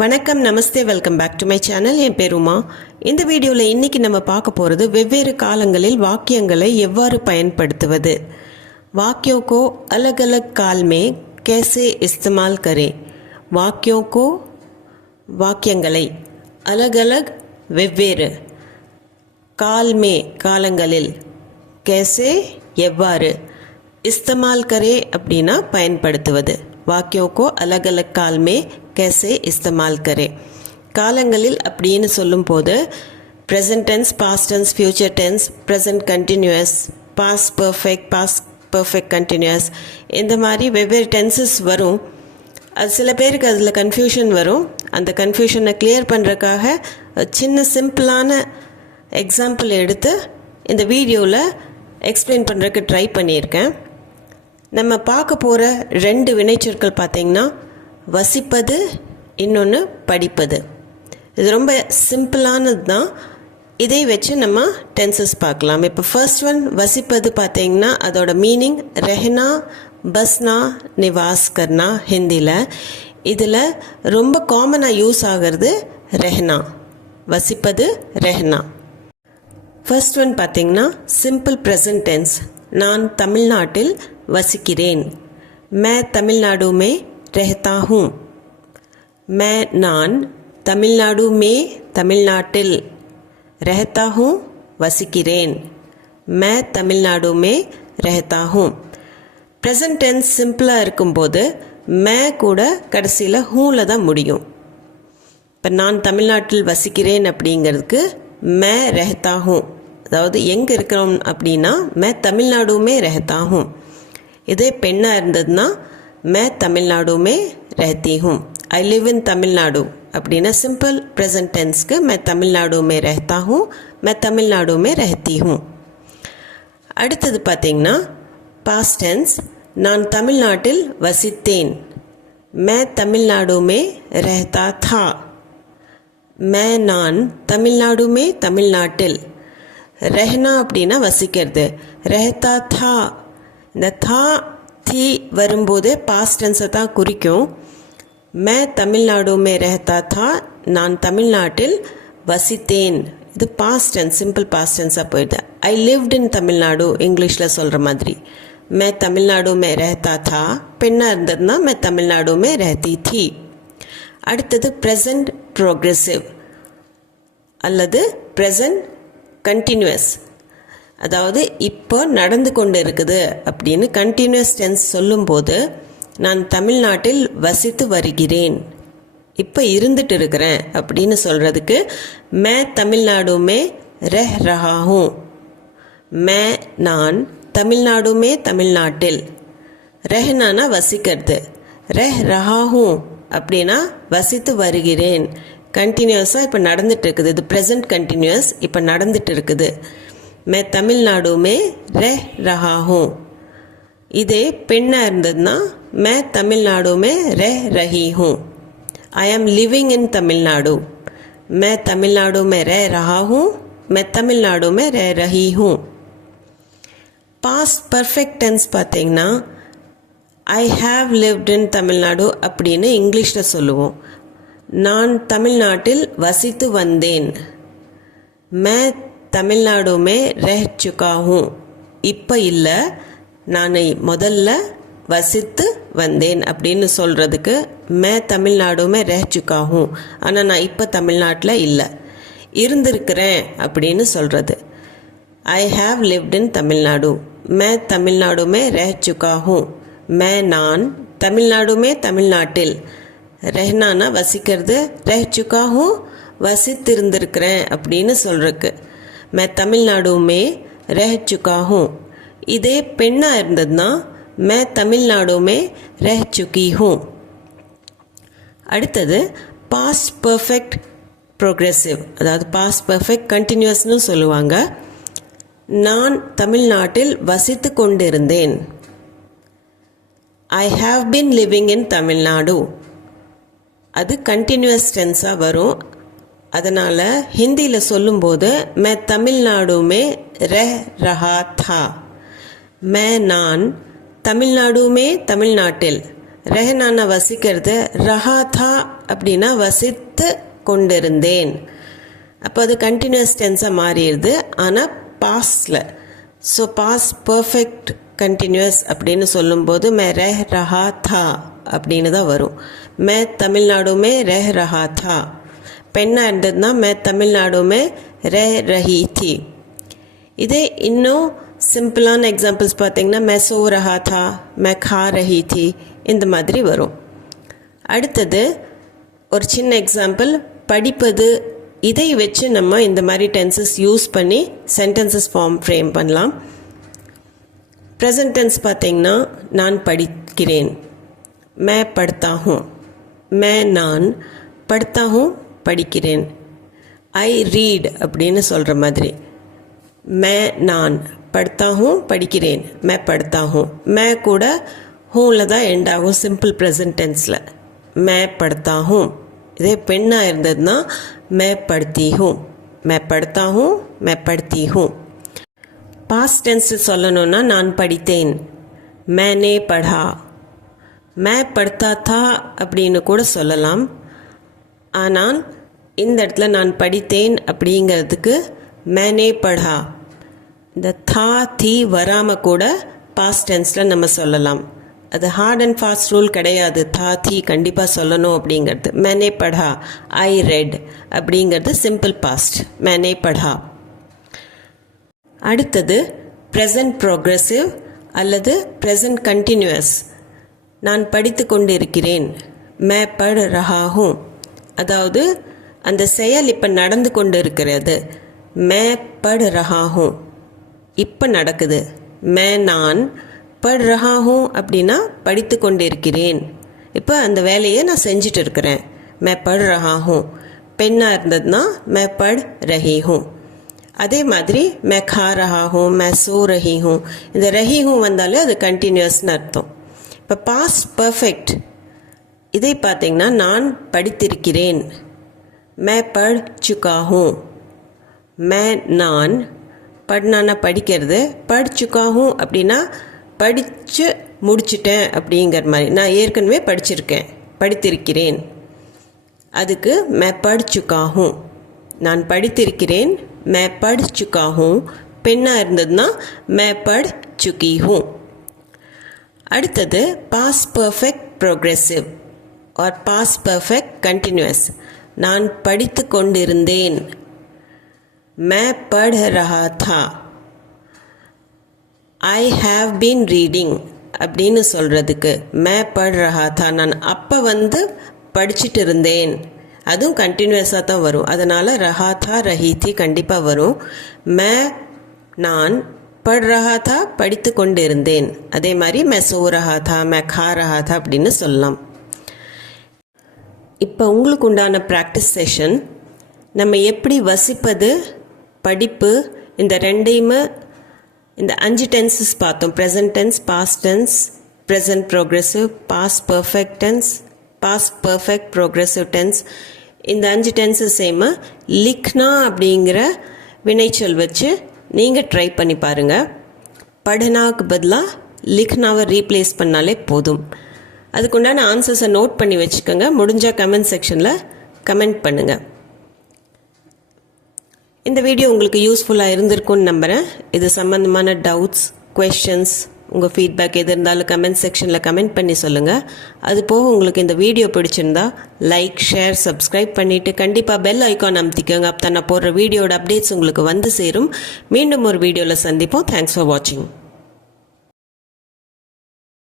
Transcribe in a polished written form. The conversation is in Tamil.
வணக்கம், நமஸ்தே, welcome back to my channel. என் பேர் உமா. இந்த வீடியோவில் இன்றைக்கி நம்ம பார்க்க போகிறது வெவ்வேறு காலங்களில் வாக்கியங்களை எவ்வாறு பயன்படுத்துவது. वाक्यों को अलग अलग काल में कैसे इस्तेमाल करें. वाक्यों को வாக்கியங்களை अलग अलग வெவ்வேறு काल में காலங்களில் कैसे எவ்வாறு इस्तेमाल करें அப்படின்னா பயன்படுத்துவது. वाक्यों को अलग अलग काल में कैसे इस्तेमाल करें. காலங்களில் அப்படின்னு சொல்லும்போது present tense, past tense, future tense, present continuous, past perfect, past perfect continuous, இந்த மாதிரி வெவ்வேறு டென்சஸ் வரும். அது சில பேருக்கு அதில் கன்ஃபியூஷன் வரும். அந்த கன்ஃபியூஷனை கிளியர் பண்ணுறதுக்காக சின்ன சிம்பிளான எக்ஸாம்பிள் எடுத்து இந்த வீடியோவில் எக்ஸ்பிளைன் பண்ணுறதுக்கு ட்ரை பண்ணியிருக்கேன். நம்ம பார்க்க போகிற ரெண்டு வினைச்சொற்கள் பார்த்திங்கன்னா வசிப்பது, இன்னொன்று படிப்பது. இது ரொம்ப சிம்பிளானது தான். இதை வச்சு நம்ம டென்சஸ் பார்க்கலாம். இப்போ ஃபர்ஸ்ட் ஒன் வசிப்பது பார்த்திங்கன்னா அதோட மீனிங் ரெஹனா, பஸ்னா, நிவாஸ் கர்னா ஹிந்தியில். இதில் ரொம்ப காமனாக யூஸ் ஆகிறது ரெஹனா. வசிப்பது ரெஹனா. ஃபர்ஸ்ட் ஒன் பார்த்திங்கன்னா சிம்பிள் ப்ரெசன்ட் டென்ஸ். நான் தமிழ்நாட்டில் வசிக்கிறேன். मैं तमिलनाडु में रहता हूँ. நான் தமிழ்நாடு में தமிழ்நாட்டில் रहता हूँ வசிக்கிறேன். मैं तमिलनाडु में रहता हूँ. ப்ரெசன்ட் டென்ஸ் சிம்பிளாக இருக்கும்போது மே கூட கடைசியில் ஹூவில் தான் முடியும். இப்போ நான் தமிழ்நாட்டில் வசிக்கிறேன் அப்படிங்கிறதுக்கு மே रहता हूँ, அதாவது எங்கே இருக்கிறோம் அப்படின்னா மே தமிழ்நாடு में रहता हूँ. இதே பெண்ணாக இருந்ததுன்னா மே தமிழ்நாடு में रहती हूँ. ஐ லிவ் இன் தமிழ்நாடு அப்படின்னா சிம்பிள் ப்ரெசன்ட் டென்ஸ்க்கு மே தமிழ்நாடு में रहता हूँ, மே தமிழ்நாடு में रहती हूँ. அடுத்தது பார்த்திங்கன்னா பாஸ்ட் டென்ஸ். நான் தமிழ்நாட்டில் வசித்தேன். மே தமிழ்நாடு में रहता था. நான் தமிழ்நாடு में தமிழ்நாட்டில். ரெஹனா அப்படின்னா வசிக்கிறது. ரெஹதா தா, இந்த தா தி வரும்போது பாஸ்ட் டென்ஸை தான் குறிக்கும். மே தமிழ்நாடு में रहता था, நான் தமிழ்நாட்டில் வசித்தேன். இது பாஸ்ட் டென்ஸ், சிம்பிள் பாஸ்ட் டென்ஸாக போயிடுது. ஐ லிவ்ட் இன் தமிழ்நாடு இங்கிலீஷில் சொல்கிற மாதிரி. மே தமிழ்நாடு में रहता था, பெண்ணாக இருந்ததுன்னா மே தமிழ்நாடு में रहती थी. அடுத்தது ப்ரெசன்ட் ப்ரோக்ரெசிவ் அல்லது ப்ரெசன்ட் கண்டினியூஸ், அதாவது இப்போ நடந்து கொண்டு இருக்குது அப்படின்னு கண்டினியூஸ் டென்ஸ் சொல்லும்போது நான் தமிழ்நாட்டில் வசித்து வருகிறேன், இப்போ இருந்துட்டு இருக்கிறேன் அப்படின்னு சொல்கிறதுக்கு மே தமிழ்நாடு में रह रहा हूँ. மே நான் தமிழ்நாடு में தமிழ்நாட்டில். ரெஹ்னானா வசிக்கிறது. ரெஹ் ரஹா ஹூ அப்படின்னா வசித்து வருகிறேன். கண்டினியூஸாக இப்போ நடந்துட்டு இருக்குது. இது ப்ரெசன்ட் கண்டினியூஸ், இப்போ நடந்துட்டு இருக்குது. மே தமிழ்நாடு में रह रहा हूँ. இதே பெண்ணாக இருந்ததுன்னா மே தமிழ்நாடு में रह रही हूँ. ஐ ஆம் லிவிங் இன் தமிழ்நாடு. மே தமிழ்நாடு में रह रहा हूँ, மே தமிழ்நாடு में रह रही हूँ. பாஸ்ட் பர்ஃபெக்ட் டென்ஸ் பார்த்தீங்கன்னா ஐ ஹாவ் லிவ்ட் இன் தமிழ்நாடு அப்படின்னு இங்கிலீஷில் சொல்லுவோம். நான் தமிழ்நாட்டில் வசித்து வந்தேன். மே தமிழ்நாடு में रह चुका हूँ. இப்போ இல்லை, நான் முதல்ல வசித்து வந்தேன் அப்படின்னு சொல்கிறதுக்கு மே தமிழ்நாடு में रह चुका हूँ. ஆனால் நான் இப்போ தமிழ்நாட்டில் இல்லை, இருந்திருக்கிறேன் அப்படின்னு சொல்கிறது. I have lived in Tamil Nadu. மே தமிழ்நாடு में रह चुका हूँ. நான் தமிழ்நாடு में தமிழ்நாட்டில். ரெஹ்னானா வசிக்கிறது. रह चुका हूँ வசித்திருந்திருக்கிறேன் அப்படின்னு சொல்கிறதுக்கு மே தமிழ்நாடு में रह चुका हूँ. இதே பெண்ணாக இருந்ததுன்னா மே தமிழ்நாடு में रह चुकी हूँ. அடுத்தது பாஸ்ட் பர்ஃபெக்ட் ப்ரோக்ரெசிவ், அதாவது பாஸ்ட் பர்ஃபெக்ட் கண்டினியூஸ்னு சொல்லுவாங்க. நான் தமிழ்நாட்டில் வசித்து கொண்டிருந்தேன். I have been living in Tamil Nadu. அது கண்டினியூஸ் டென்ஸாக வரும். அதனால் ஹிந்தியில் சொல்லும்போது மே தமிழ்நாடு में रह रहा था. நான் தமிழ்நாடு में தமிழ்நாட்டில். ரெஹனான வசிக்கிறது, ரஹா தா அப்படின்னா வசித்து கொண்டிருந்தேன். அப்போ அது கண்டினியூஸ் டென்ஸாக மாறிடுது, ஆனால் பாஸ்டில். ஸோ பாஸ்ட் பர்ஃபெக்ட் கண்டினியூஸ் அப்படின்னு சொல்லும்போது மே ரெஹ் ரஹா தா அப்படின்னு தான் வரும். மே தமிழ்நாடுமே ரெஹ் ரஹா தா. பெண்ணாக இருந்ததுன்னா மே தமிழ்நாடுமே ரெஹ் ரஹி தி. இதே இன்னும் சிம்பிளான எக்ஸாம்பிள்ஸ் பார்த்தீங்கன்னா மே சோ ரஹா தா, மே கா ரஹி தி, இந்த மாதிரி வரும். அடுத்தது ஒரு சின்ன எக்ஸாம்பிள், படிப்பது. இதை வச்சு நம்ம இந்த மாதிரி டென்சஸ் யூஸ் பண்ணி சென்டென்சஸ் ஃப்ரேம் பண்ணலாம். ப்ரெசன்ட் டென்ஸ் பார்த்தீங்கன்னா நான் படிக்கிறேன், மே படுத்தா ஹூம். மே நான், படுத்தா ஹூம் படிக்கிறேன். ஐ ரீட் அப்படின்னு சொல்கிற மாதிரி. மே நான் படுத்தா ஹூம் படிக்கிறேன், மே படுத்தா ஹூம். மே கூட ஹூமில் தான் எண்ட் ஆகும் சிம்பிள் ப்ரெசன்ட் டென்ஸில். மே படுத்தா ஹூம். இதே பெண்ணாக இருந்ததுன்னா மே படுத்தி ஹூம், மே படுத்தா ஹூம், மே படுத்தி ஹூம். பாஸ்ட் டென்ஸ் சொல்லணும்னா நான் படித்தேன், மேனே படா. மே படுத்தா தா அப்படின்னு கூட சொல்லலாம். ஆனால் இந்த இடத்துல நான் படித்தேன் அப்படிங்கிறதுக்கு மேனே படா, இந்த தா தீ வராமல் கூட பாஸ்ட் டென்ஸில் நம்ம சொல்லலாம். அது ஹார்ட் அண்ட் ஃபாஸ்ட் ரூல் கிடையாது, தா தீ கண்டிப்பாக சொல்லணும் அப்படிங்கிறது. மேனே படா, ஐ ரெட் அப்படிங்கிறது சிம்பிள் பாஸ்ட், மேனே படா. அடுத்தது ப்ரெசன்ட் ப்ரோக்ரெசிவ் அல்லது ப்ரெசன்ட் கண்டினியூஸ். நான் படித்து கொண்டிருக்கிறேன், மே பட் ரஹா ஹூம். அதாவது அந்த செயல் இப்போ நடந்து கொண்டு இருக்கிறது, மே பட் ரஹா ஹூம், இப்போ நடக்குது. மே நான் பட் ரஹா ஹூம் அப்படின்னா படித்து கொண்டிருக்கிறேன், இப்போ அந்த வேலையை நான் செஞ்சுட்டு இருக்கிறேன். மே பட் ரஹா ஹூம். பெண்ணாக இருந்ததுன்னா மே பட் ரஹி ஹூம். அதே மாதிரி மே கா ரஹா ஹூம், மே சோ ரஹி ஹூம். இந்த ரஹி ஹூம் வந்தாலே அது கண்டினியூஸ்னு அர்த்தம். இப்போ பாஸ்ட் பர்ஃபெக்ட் இதை பார்த்தீங்கன்னா நான் படித்திருக்கிறேன், மே பட் சுக்கா ஹூம். மே நான், பட்னானா படிக்கிறது, பட் சுக்கா ஹூம் அப்படின்னா படித்து முடிச்சிட்டேன் அப்படிங்கிற மாதிரி. நான் ஏற்கனவே படிச்சிருக்கேன், படித்திருக்கிறேன். அதுக்கு மே பட் சுக்கா ஹூம். நான் படித்திருக்கிறேன், மே பட் சுக்கா ஹூம். பெண்ணாக இருந்ததுன்னா மே பட் சுக்கி ஹூம். அடுத்தது past perfect progressive or past perfect continuous. நான் படித்து கொண்டிருந்தேன், மே பட் ரஹா தா. ஐ ஹாவ் பீன் ரீடிங் அப்படின்னு சொல்கிறதுக்கு மே பட் ரஹா தா, நான் அப்போ படிச்சுட்டு இருந்தேன். அதுவும் கண்டினியூஸாக தான் வரும், அதனால் ரஹா தா ரஹி தி கண்டிப்பாக வரும். மே நான் பட் ரஹா தா படித்து கொண்டு இருந்தேன். அதே மாதிரி மே சோ ரஹா தா, மே கா ரஹா தா அப்படின்னு சொல்லலாம். இப்போ உங்களுக்கு உண்டான ப்ராக்டிஸ் செஷன், நம்ம எப்படி வசிப்பது, படிப்பு, இந்த ரெண்டையுமே இந்த 5 டென்சஸ் பார்த்தோம். Present tense, past tense, present progressive, past perfect tense, past perfect progressive tense. இந்த 5 டென்சஸையுமே லிக்னா அப்படிங்கிற வினைச்சொல் வச்சு நீங்கள் ட்ரை பண்ணி பாருங்கள். படனாக்கு பதிலாக லிக்னாவை ரீப்ளேஸ் பண்ணாலே போதும். அதுக்குண்டான ஆன்சர்ஸை நோட் பண்ணி வச்சுக்கோங்க. முடிஞ்சால் கமெண்ட் செக்ஷனில் கமெண்ட் பண்ணுங்கள். இந்த வீடியோ உங்களுக்கு யூஸ்ஃபுல்லாக இருந்திருக்கும்னு நம்புகிறேன். இது சம்மந்தமான டவுட்ஸ், குவெஷன்ஸ், உங்கள் ஃபீட்பேக் எது இருந்தாலும் கமெண்ட் செக்ஷனில் கமெண்ட் பண்ணி சொல்லுங்கள். அது போக உங்களுக்கு இந்த வீடியோ பிடிச்சிருந்தா லைக், ஷேர், சப்ஸ்கிரைப் பண்ணிவிட்டு கண்டிப்பாக பெல் ஐக்கான் அமுத்திக்கோங்க. அப்போ நான் போடுற வீடியோட அப்டேட்ஸ் உங்களுக்கு வந்து சேரும். மீண்டும் ஒரு வீடியோவில் சந்திப்போம். தேங்க்ஸ் ஃபார் வாட்சிங்.